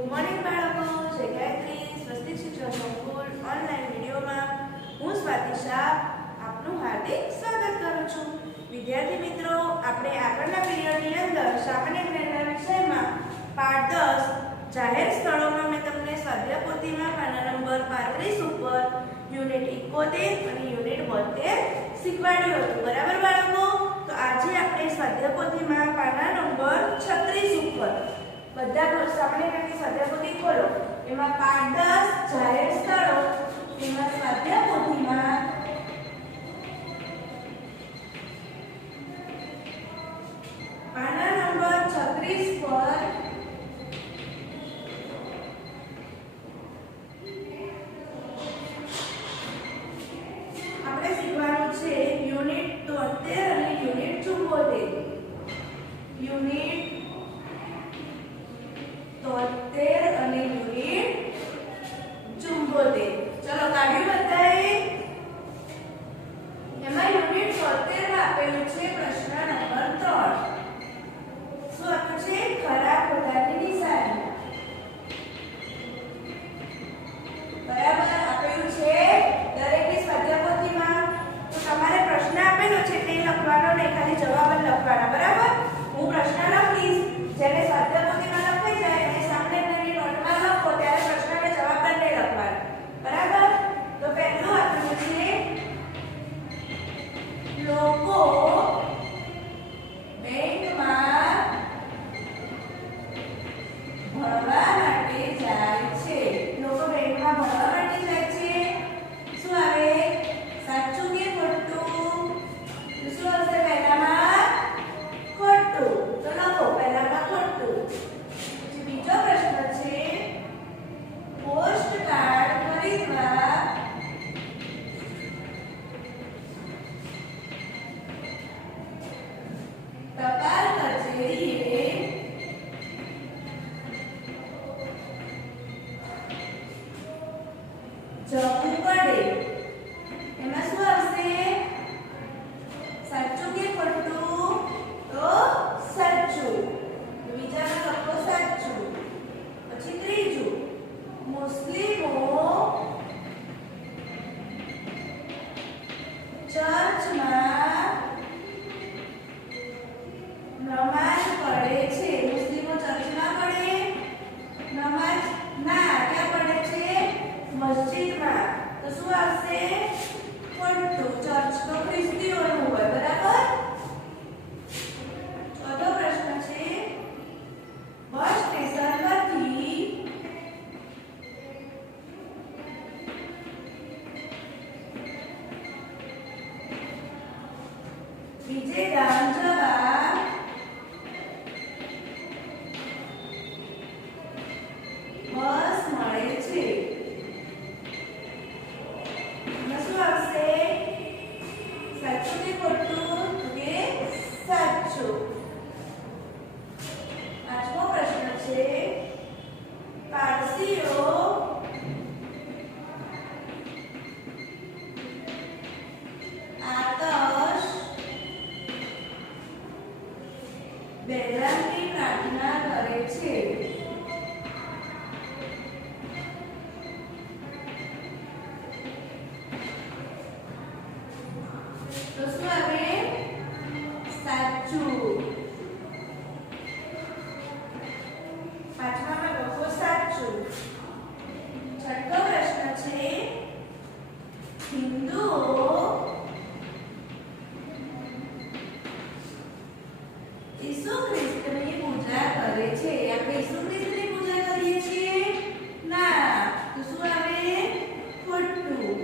Good morning બાળકો, જય ગાયત્રી સ્વસ્તિક શિક્ષણ સંકુલ ઓનલાઈન વિડીયોમાં હું સ્વાતિ શાહ આપનું હાર્દિક સ્વાગત કરું છું. વિદ્યાર્થી મિત્રો, આપણે આગળના પીરિયડની અંદર સામાન્ય જ્ઞાનના વિષયમાં પાઠ 10 જાહેર સ્થળોમાં મેં તમને સ્વાધ્યાય પોથીમાં પાના નંબર 35 ઉપર યુનિટ 71 અને યુનિટ 72 શીખવાડ્યું હતું. બરાબર બાળકો? તો આજે આપણે સ્વાધ્યાય પોથીમાં પાના નંબર 36 ઉપર બધા સામાન્ય જ્ઞાનની સ્વાધ્યાય પોથી ખોલો. એમાં પાઠ 10 જાહેર સ્થળો એમાં સ્વાધ્યાય પોથીમાં પાના નંબર 36 પર આપણે શીખવાનું છે યુનિટ 73 અને યુનિટ 74. યુનિટ 73 અને યુનિટ 74. ચલો કાઢી બતાવીએ. એમાં યુનિટ 73 માં આપેલું છે પ્રશ્ન નંબર 3. શું આપ્યું છે? ખરા ખોટાની નિશાની. બરાબર આપેલું છે દરેકની સ્વાધ્યાય પોથીમાં. તો તમારે પ્રશ્ન આપેલો છે તે લખવાનો નહીં, ખાલી જવાબ જ લખવાના. બરાબર? હું પ્રશ્ન લખીશ, જેને સ્વાધ્યાય પોથીમાં લખાઈ જાય અને સામાન્ય જ્ઞાનની નોટમાં લખો ત્યારે પ્રશ્ન અને જવાબ બંને લખવાના. બરાબર? તો પહેલું આપેલું છે લોકો બેંકમાં ભણવા માટે જાય છે. લોકો બેંકમાં ભણવા માટે જાય છે. શું આવે? સાચું કે ખોટું? તો શું હશે પહેલામાં? ખોટું. તો લખો પહેલામાં ખોટું. પછી બીજો પ્રશ્ન છે પોસ્ટ કાર્ડ ખરીદવા ટપાલ કચેરીએ જવું પડે. એમાં શું આવશે? સાચું કે ખોટું? તો સાચું. બીજામાં લખો સાચું. પછી ત્રીજું મુસ્લિમો ચર્ચમાં નમાઝ પડે છે. મુસ્લિમો ચર્ચમાં પડે? નમાઝ ના, ક્યાં પડે છે? મસ્જિદમાં. તો શું આવશે? ખોટું. ચર્ચ તો ખ્રિસ્તીઓનું હોય. બરાબર? ચોથો પ્રશ્ન છે બસ સ્ટેશન પરથી બીજે ગામ જવા બસ મળે છે. એમાં શું આવશે? સાચું કે ખોટું? તો કે સાચું. પાંચમો પ્રશ્ન છે પારસીઓ આતશ બેરામની પ્રાર્થના કરે છે. તો શું આવે? સાચું. પાંચમામાં લખો સાચું. છઠ્ઠો પ્રશ્ન છે હિન્દુઓ ઈસુ ખ્રિસ્તની પૂજા કરે છે. આપણે ઈસુ ખ્રિસ્તની પૂજા કરીએ છીએ? ના. તો શું આવે? ખોટું.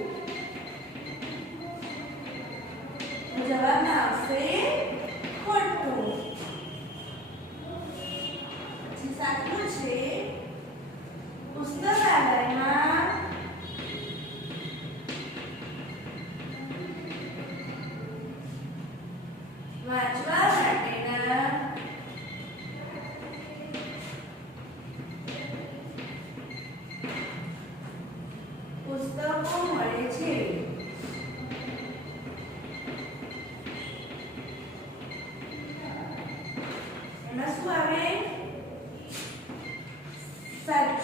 જવાબમાં આવશે ખોટું. પછી સાચું છે પુસ્તકાલયમાં વાંચવા માટેના પુસ્તકો મળે છે. એમાં શું આવે? સાચું.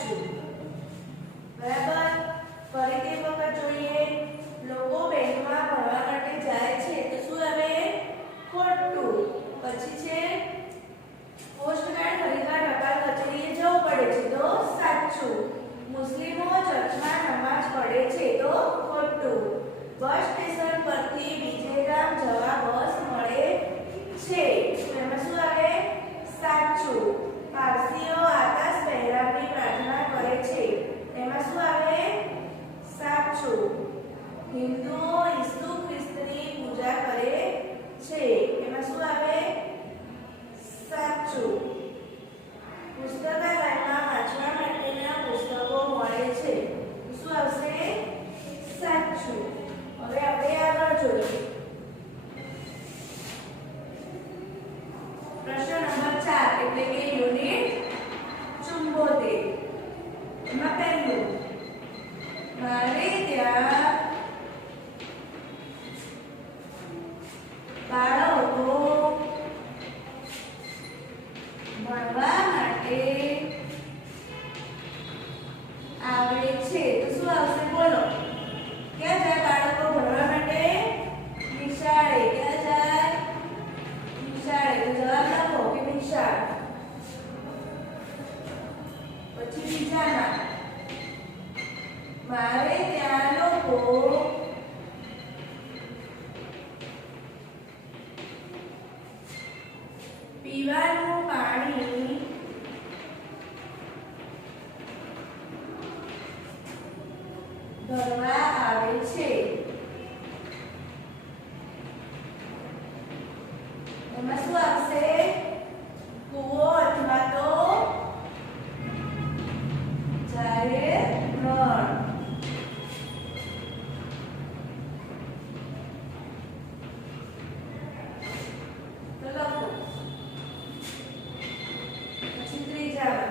એટલે કે યુનિટ 74. એમાં પહેલું મારે ત્યાં બાળકો ભણવા માટે આવે છે. તો શું આવશે બોલો? ક્યાં જાય બાળકો ભણવા માટે? નિશાળે. ક્યાં જાય? નિશાળે. તો જવાબ લખો કે નિશાળ. પછી બીજામાં મારે ત્યાં લોકો પીવાનું પાણી ભરવા આવે છે. એમાં શું આવશે? કૂવો અથવા તો જાહેર નળ. તો લખો. પછી ત્રીજામાં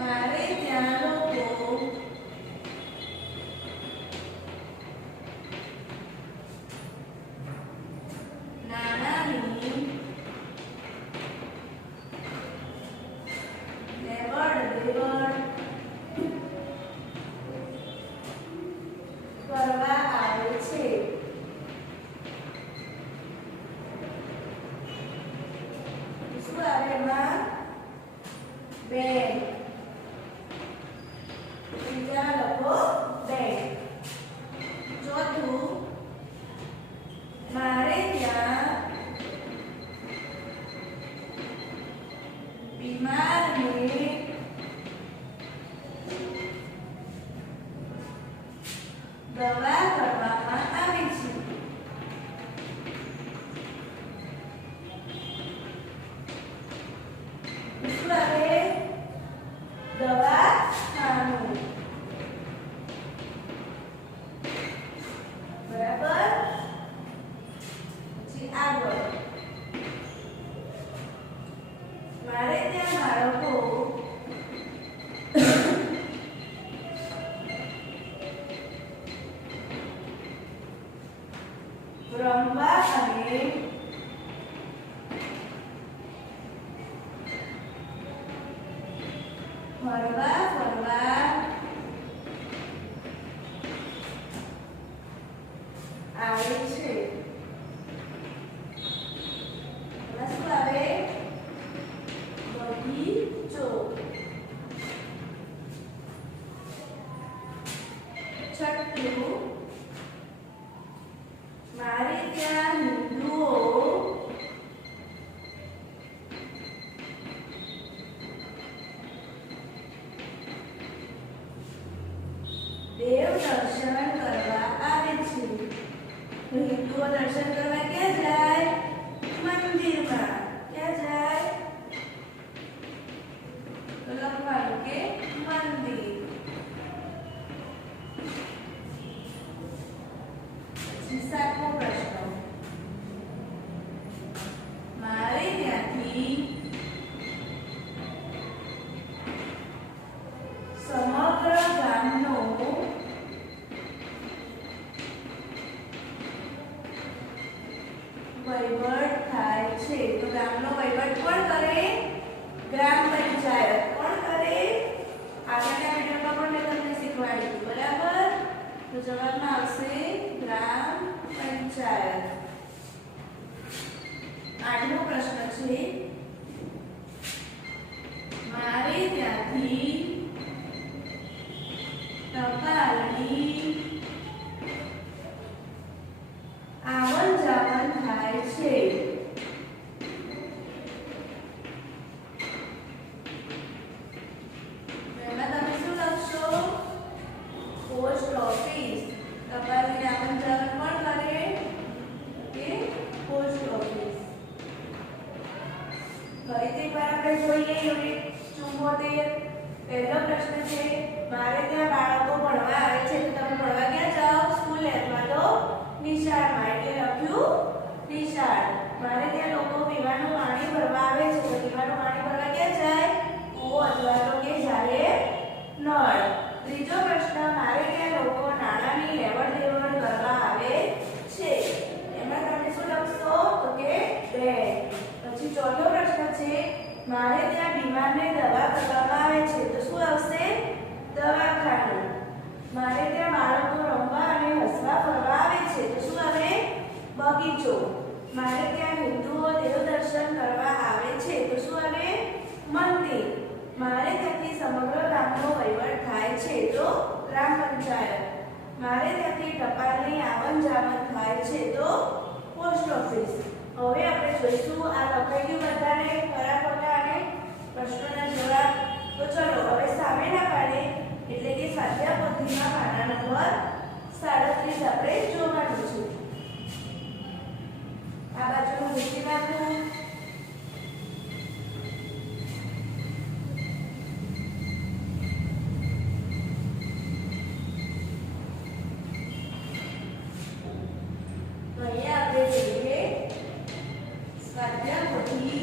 મારે ત્યાં લોકો નાણાંની લેવડ દેવડ કરવા આવે છે. શું આવે એમાં? બેંક. ત્રીજા લખો બેંક. ચોથું મારે ત્યાં બીમારને દવા કરવામાં આવે છે. શું આવે? દવાખાનું. બરાબર. પછી આગળ મારે ત્યાં બાળકો રમવા અને ફરવા આવે છે. એમાં શું આવે? બગીચો. છઠ્ઠું મારે ત્યાં હિન્દુઓ દેવ દર્શન કરવા આવે છે. તો હિન્દુઓ દર્શન કરવા ક્યાં જાય? મંદિરમાં. ક્યાં જાય? તો લખવાનું કે મંદિર. પછી સાતમો પ્રશ્ન મારે ત્યાંથી સમગ્ર ગામનો વહીવટ થાય છે. તો ગામનો વહીવટ કોણ કરે? ગ્રામ પંચાયત. કોણ કરે? આગળના વિડીયોમાં પણ મેં તમને શીખવાડ્યું. બરાબર. તો જવાબમાં આવશે ગ્રામ પંચાયત. આઠમો પ્રશ્ન છે મારે ત્યાંથી ટપાલની આવન જાવન થાય છે. એમાં તમે શું લખશો? Post office. ટપાલની આવન જાવન કોણ કરે? કે પોસ્ટ ઓફિસ. ફરીથી એકવાર આપણે જોઈએ યુનિટ 74. પહેલો પ્રશ્ન છે મારે ત્યાં બાળકો ભણવા આવે છે. તો તમે ભણવા ક્યાં જાઓ? સ્કૂલે અથવા તો નિશાળમાં. એટલે લખ્યું વિશાળ. મારે ત્યાં લોકો પીવાનું પાણી ભરવા આવે છે તો પીવાનું પાણી ભરવા ક્યાં જાય? કૂવો અથવા તો કે જ્યારે નળ. ત્રીજો પ્રશ્ન, મારે ત્યાં લોકો નાણાંની લેવડ દેવડ કરવા આવે છે. એમાં તમે શું લખશો? તો કે બેંક. પછી ચોથો પ્રશ્ન છે, મારે ત્યાં બીમારને દવા કરવામાં આવે છે તો શું આવશે? દવાખાનું. મારે ત્યાં બાળકો રમવા અને હસવા ફરવા આવે છે તો શું આવે? બગીચો. મારે ત્યાં હિન્દુઓ દેવ દર્શન કરવા આવે છે તો શું આવે? મંદિર. મારે ત્યાંથી સમગ્ર ગામનો વહીવટ થાય છે તો ગ્રામ પંચાયત. મારે ત્યાંથી ટપાલની આવન જાવન થાય છે તો પોસ્ટ ઓફિસ. હવે આપણે જોઈશું આ લખાઈ ગયું બધાને ખરા ખોટા અને પ્રશ્નોના જવાબ. તો ચલો હવે સામેના પાને એટલે કે સ્વાધ્યાય પોથીમાં પાના નંબર 37 આપણે જોવાનું છે. આ બાજુનું મૂકી નાખું. તો અહીંયા આપણે જોઈએ સ્વાધ્યાય પોથી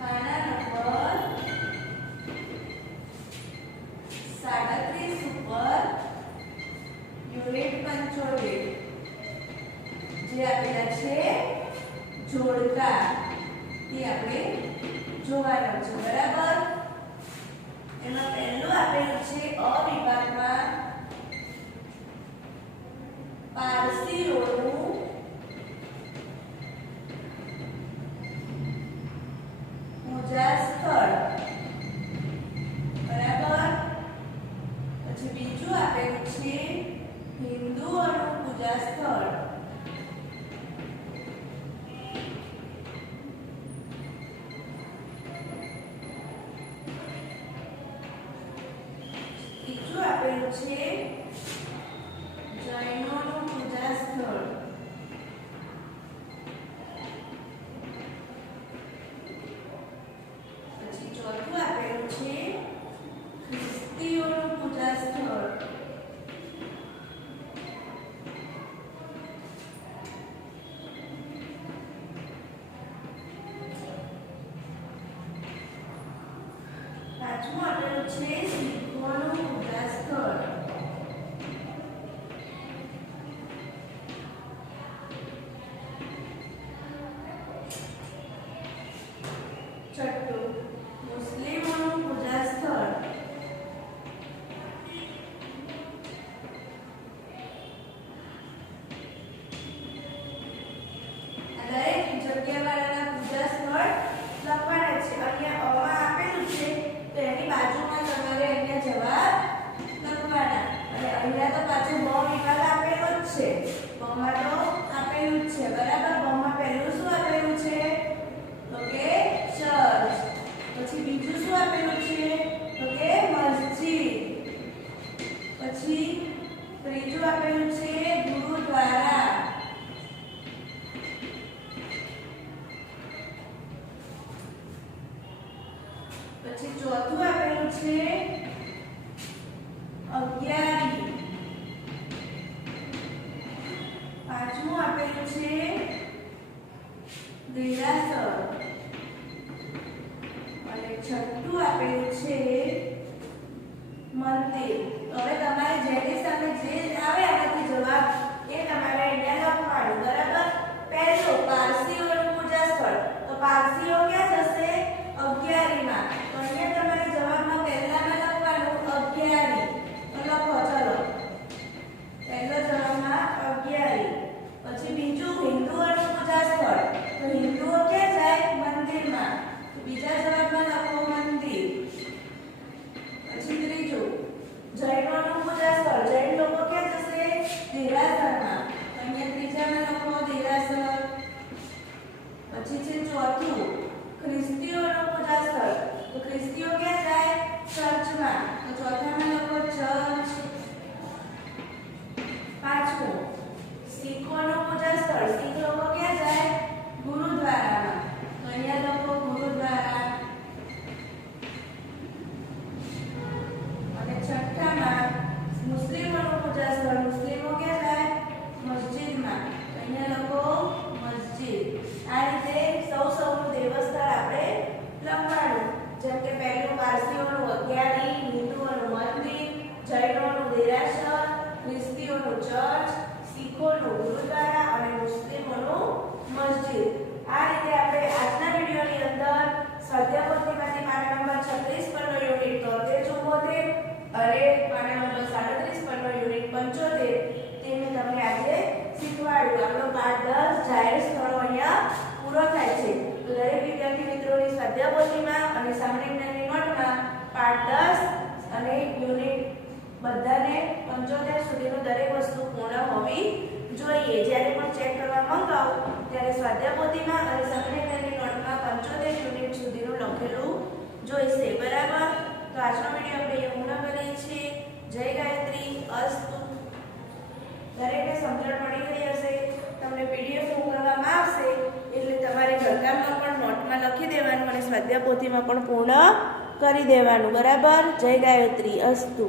પાના નંબર 37 ઉપર યુનિટ 75 જે આપેલા છે જોડકા તે આપણે જોવાનું છે. બરાબર. એમાં પહેલું આપેલું છે અ વિભાગમાં પારસીઓનું પૂજા સ્થળ. બરાબર. પછી બીજું આપેલું છે હિન્દુઓનું પૂજા સ્થળ. ત્રીજું આપેલું છે જૈનોનું પૂજા સ્થળ. પછી ચોથું આપેલું છે ખ્રિસ્તીઓનું પૂજા સ્થળ. પાંચમું આપેલું છે શીખોનું પૂજા સ્થળ. છઠ્ઠું મુસ્લિમોનું પૂજા સ્થળ. દરેક જગ્યાવાળાના પૂજા સ્થળ લખવાના છે. અહીંયા અમાં આપેલું છે તો એની બાજુમાં તમારે અહીંયા જવાબ લખવાના. અને અહીંયા તો પાછું બ વિભાગ આપેલો જ છે. બમાં તો આપેલું જ છે. બરાબર. બમાં પહેલું શું આપેલું છે? તો કે ચર્ચ. પછી બીજું શું આપેલું છે? તો કે મસ્જિદ. પછી ત્રીજું આપેલું છે ગુરુદ્વારા. પછી ચોથું આપેલું છે અગિયારી. પાંચમું આપેલું છે દેરાસર. અને છઠ્ઠું આપેલું છે મંદિર. હવે તમારે જેની સામે જે આવે આનાથી જવાબ એ તમારે અહીંયા લખવાનું. બરાબર. પહેલું પારસીઓનું પૂજા સ્થળ. તો પારસીઓ ક્યાં જશે? અગિયારીમાં. તો અહીંયા તમારે જવાબમાં પહેલામાં લખવાનું અગિયારી. તો લખો ચલો. પહેલો જવાબમાં અગિયારી. પછી બીજું હિન્દુઓનું પૂજા સ્થળ. તો હિન્દુઓ ક્યાં જાય? મંદિરમાં. તો બીજા જવાબમાં લખો મંદિર. પછી ત્રીજું જૈનોનું પૂજા સ્થળ. જૈન લોકો ક્યાં જશે? દેરાસરમાં. તો અહીંયા ત્રીજામાં લખો દેરાસર. પછી છે ચોથું ખ્રિસ્તીઓનું પૂજા સ્થળ. તો ખ્રિસ્તીઓ ક્યાં જાય? ચર્ચમાં. તો ચોથામાં લખો ચર્ચ. પાંચમું શીખોનું પૂજા સ્થળ. શીખ લોકો ક્યાં જાય? ગુરુદ્વારામાં. તો અહીંયા લખો ગુરુદ્વારા. અને છઠ્ઠામાં મુસ્લિમોનું પૂજા સ્થળ. મુસ્લિમો ક્યાં જાય? મસ્જિદમાં. તો અહીંયા લખો સ્વાધ્યાયપોથીમાંથી પાના નંબર 36 પરનો યુનિટ 73 74 અને પાના નંબર 37 પરનો યુનિટ 75 તે મેં તમને આજે શીખવાડ્યું. આપણો પાઠ 10 જાહેર સ્થળો અહીંયા પૂરો થાય છે. તો દરેક વિદ્યાર્થી મિત્રોની સ્વાધ્યાયપોથીમાં અને સામાન્ય જ્ઞાનની નોટમાં પાઠ 10 અને યુનિટ બધાને 75 સુધીનું દરેક વસ્તુ પૂર્ણ હોવી જોઈએ. જ્યારે પણ ચેક કરવા મંગાવો ત્યારે સ્વાધ્યાયપોથીમાં અને સામાન્ય જ્ઞાનની નોટમાં 75 યુનિટ સુધીનું લખેલું જોઈશે. બરાબર? તો આજનો વિડિયો આપણે અહીંયા પૂર્ણ કરીએ છીએ. જય ગાયત્રી અસ્તુ. દરેકને સમજણ પડી ગઈ હશે. તમને પીડીએફ મોકલવામાં આવશે એટલે તમારે ઘરકામમાં પણ નોટમાં લખી દેવાનું અને સ્વાધ્યાયપોથીમાં પણ પૂર્ણ કરી દેવાનું. બરાબર? જય ગાયત્રી અસ્તુ.